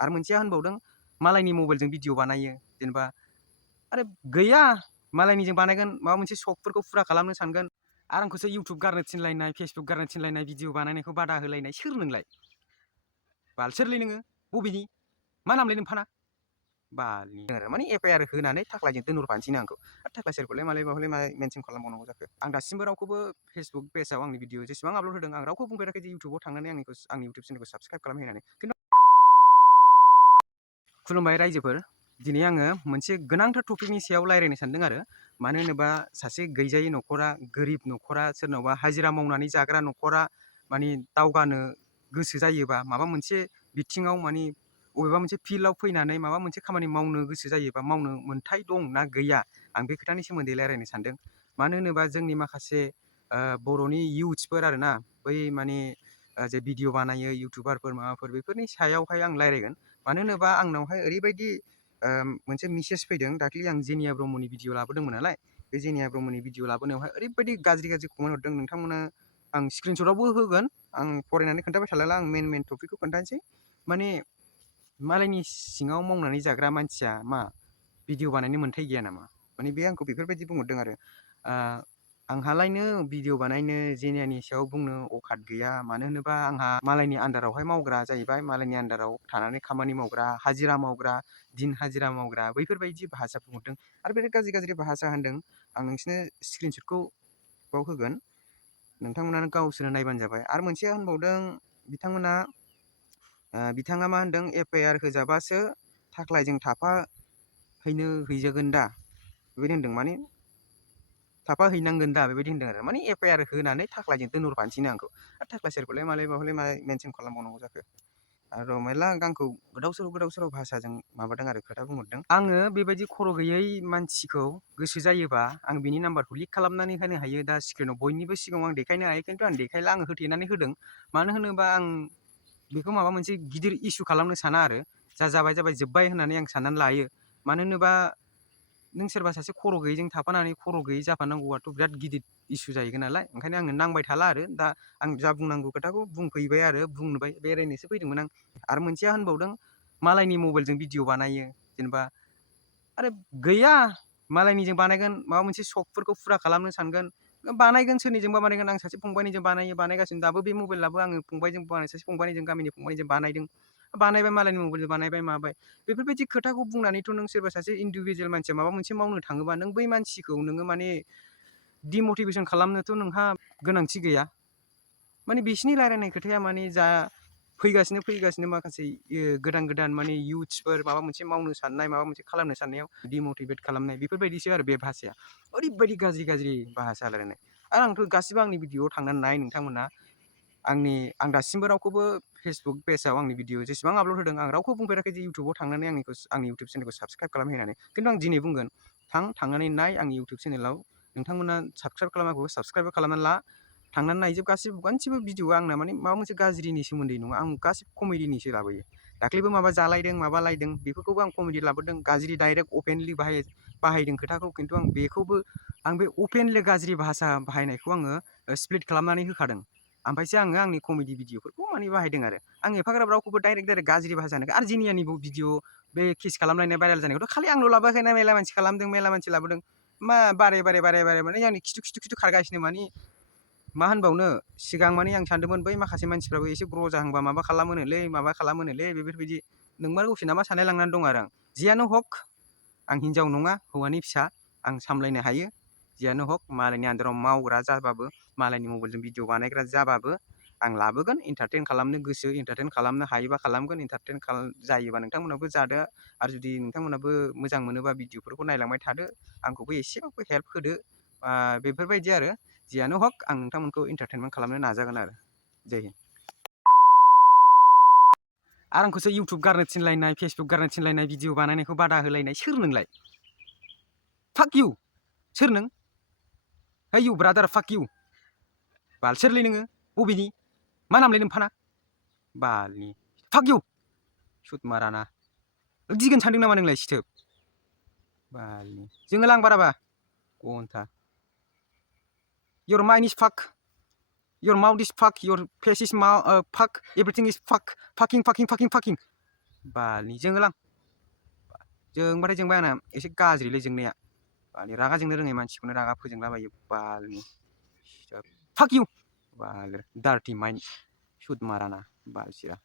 आरो मोनसेया होनबावदों मालायनि मबाइलजों भिडिअ बानायो जेनेबा आरे गैया मालायनिजों बानायगोन माबा मोनसे सकफोरखौ फुरा खालामनो सानगोन आरो आंखौसो इउटुब गारनो थिनलायनाय फेसबुक गारनो थिनलायनाय भिडिअ बानायनायखौ बादा होलायनाय सोर नोंलाय बाल सोरलै नोङो बबेनि मा नामलाय नोंफाना बालनि माने एफआइआर होनानै थाख्लायजों दोनहरफानोसैनो आंखौ थाख्ला सेरखौलाय मालाय बावलाय मा मेनसन खालामबावनांगौ जाखो आं दासिमबो रावखौबो फेसबुक पेजाव आंनि भिडिअ जेसेबां आपल'ड होदों आं रावखौबो बुंफेराखै जे इउटुबाव थांनानै आंनि इउटुब चेनेलखौ साबस्क्राइब खालामहैनानै खिन्थु खुलुमबाय रायजोफोर दिनै आङो मोनसे गोनांथार टपिकनि सायाव रायज्लायनो सानदों आरो मानो होनोबा सासे गैजायै न'खरा गोरिब न'खरा सोरनावबा हाजिरा मावनानै जाग्रा न'खरा माने दावगानो गोसो जायोबा माबा मोनसे बिथिङाव माने बबेबा मोनसे फिल्डआव फैनानै माबा मोनसे खामानि मावनो गोसो जायोबा मावनो मोन्थाय दं ना गैया आं बे खोथानि सोमोन्दै रायज्लायनो सानदों मानो होनोबा जोंनि माखासे बर'नि इउथ्सफोर आरोना बै माने जे भिडिअ बानायो इउटुबारफोर माबाफोर बेफोरनि सायावहाय आं रायज्लायगोन मानो होनोबा आंनावहाय ओरैबायदि मोनसे मेसेज फैदों दाख्लि आं जेनिया ब्रह्मनि भिडिअ लाबोदोंमोन नालाय बे जेनिया ब्रह्मनि भिडिअ लाबोनायावहाय ओरैबायदि गाज्रि कमेन्ट हरदों नोंथांमोना आं स्क्रिनशटआवबो होगोन आं फरायनानै खोन्थाबाय थालायला आं मेन टपिकखौ खोन्थानोसै माने मालायनि सिङाव मावनानै जाग्रा मानसिया मा भिडिअ बानायनो मोन्थाय गैया नामा माने बे आंखौ बेफोरबायदि बुंहरदों आरो आंहालायनो भिडिअ बानायनो जेनियानि सायाव बुंनो अकात गैया मानो होनोबा आंहा मालायनि आन्दारावहाय मावग्रा जाहैबाय मालायनि आन्दाराव थानानै खामानि मावग्रा हाजिरा मावग्रा दिन हाजिरा मावग्रा बैफोरबायदि भाषा बुंहरदों आरो बिराद गाज्रि भाषा होनदों आं नोंसिनो स्क्रिनशटखौ बाव होगोन नोंथांमोनानो गावसोरनो नायबानो जाबाय आरो मोनसेया होनबावदों बिथाङा मा होनदों एफआइआर होजाबासो थाख्लायजों थाफा हैजागोन दा बेबायदि होनदों माने थाफा हैनांगोन दा बेबायदि होनदों आरो माने एफआइआर होनानै थाख्लायजों दोनहरफानोसैनो आंखौ आरो थाख्ला सेरखौलाय मालाय बावलाय मा मेनसन खालामबावनांगौ जाखो आरो मेरला आंखौ गोदाव सोराव भाषाजों माबादों आरो खोथा बुंहरदों आङो बेबायदि खर' गैयै मानसिखौ गोसो जायोबा आं बिनि नाम्बारखौ लिक खालामनानै होनो हायो दा स्क्रिनाव बयनिबो सिगाङाव आं देखायनो हायो खिन्थु आं देखायला आङो होथेनानै होदों मानो होनोबा आं बेखौ माबा मोनसे गिदिर इस्यु खालामनो साना आरो जाबाय जोब्बाय होननानै आं साननानै लायो मानो होनोबा नों सोरबा सासे खर' गैयैजों थाफानानै खर' गैयै जाफानांगौआथ' बिराद गिदिर इस्यु जाहैगोन नालाय ओंखायनो आङो नांबाय थाला आरो दा आं जा बुंनांगौ खोथाखौ बुंफैबाय आरो बुंबाय बेरायनोसो फैदोंमोन आं आरो मोनसेया होनबावदों मालायनि मबाइलजों भिडिअ बानायो जेनेबा आरे गैया मालायनिजों बानायगोन माबा मोनसे सकफोरखौ फुरा खालामनो सानगोन बानायगोन सोरनिजोंबा बानायगोन आं सासे फंबायनिजों बानायगासिनो दाबो बे मबाइलाबो आङो फंबायजों सासे फंबायनिजों गामिनि फंबायनिजों बानायबाय मालायनि मबाइलजों बानायबाय माबाय बेफोरबायदि खोथाखौ बुंनानैथ' नों सोरबा सासे इन्डिभिजुवेल मानसिया माबा मोनसे मावनो थाङोबा नों बै मानसिखौ नोङो माने डिमटिभेसन खालामनोथ' नोंहा गोनांथि गैया माने बिसिनि रायज्लायनाय खोथाया माने जा फैगासिनो माखासे गोदान माने इउथ्सफोर माबा मोनसे मावनो साननाय माबा मोनसे खालामनो साननायाव डिमटिभेट खालामनाय बेफोरबायदिसो आरो बे भाषाया ओरैबायदि गाज्रि भाषा रायलायनाय आरो आंथ' गासिबो आंनि भिडिअआव थांनानै नाय नोंथांमोना आं दासिमबो रावखौबो फेसबुक पेजाव आंनि भिडिअ जेसेबां आपल'ड होदों आं रावखौबो बुंफेराखै जे इउटुबाव थांनानै आंनि इउटुब चेनेलखौ साबस्क्राइब खालामहैनानै खिन्थु आं दिनै बुंगोन थांनानै नाय आंनि इउटुब चेनेलाव नोंथांमोना साबस्क्राइब खालामाखैबा साबस्क्राइबबो खालामनानै ला थांनानै नायजोब गासिबो भिडिअआ आंना माने माबा मोनसे गाज्रिनि सोमोन्दै नङा आं गासिबो कमेडिनिसो लाबोयो दाख्लैबो माबा जालायदों माबा लायदों बेफोरखौबो आं कमेडि लाबोदों गाज्रि डाइरेक्ट अपेनलि बाहायदों खोथाखौ खिन्थु आं बे अपेनलि गाज्रि भाषा बाहायनायखौ आङो स्प्लिट खालामनानै होखादों ओमफ्रायसो आङो आंनि कमेडि भिडिअफोरखौ माने बाहायदों आरो आं एफाग्राब रावखौबो डाइरेक्ट गाज्रि भाषा होनाखै आरो जेनियानिबो भिडिअ बे किस खालामलायनाय भाइरेल जानायखौथ' खालि आंल' लाबोआखैना मेला मानसि खालामदों मेला मानसि लाबोदों मा बारे माने आंनि खिथु खारगासिनो माने मा होनबावनो सिगां माने आं सानदोंमोन बै माखासे मानसिफ्राबो एसे ग्र' जाहांबा माबा खालामोनोलै बेफोरबायदि नोंमारगौसो नामा सानलायलांनानै दं आरो आं जियानो हक आं हिनजाव नङा हौवानि फिसा आं सामलायनो हायो जियानो हक मालायनि आन्दाराव मावग्रा जाबाबो मालायनि मबाइलजों भिडिअ बानायग्रा जाबाबो आं लाबोगोन इन्टारटेन खालामनो गोसो इन्टारटेन खालामनो हायोबा खालामगोन इन्टारटेन जायोबा नोंथांमोनाबो जादो आरो जुदि नोंथांमोनाबो मोजां मोनोबा भिडिअफोरखौ नायलांबाय थादो आंखौबो एसेबाबो हेल्प होदो बेफोरबायदि आरो जियानो हक आं नोंथांमोनखौ इन्टारटेनमेन्ट खालामनो नाजागोन आरो जय हिन्द आरो आंखौसो इउटुब गारनो थिनलायनाय फेसबुक गारनो थिनलायनाय भिडिअ बानायनायखौ बादा होलायनाय सोर नोंलाय फाक इउ सोर नों है इउ ब्रादार फाक इउ बाल सोरलै नोङो बबेनि मा नामलाय नोंफाना बालनि फाक इउ सुत माराना गिगोन सानदों नामा नोंलाय सिथोब बालनि जोङो लां बाराबा गन्था your mind is fuck your mouth is fuck your face is fuck everything is fuck fucking बालनि जोङोलां जोंबाथाय जोंबाय आंना एसे गाज्रिलै जोंनाया बालनि रागा जोंनो रोङै मानसिखौनो रागा फोजोंलाबायो बालनि फाक इउ बाल डार्टि माइन्ड सुद माराना बाल सिरा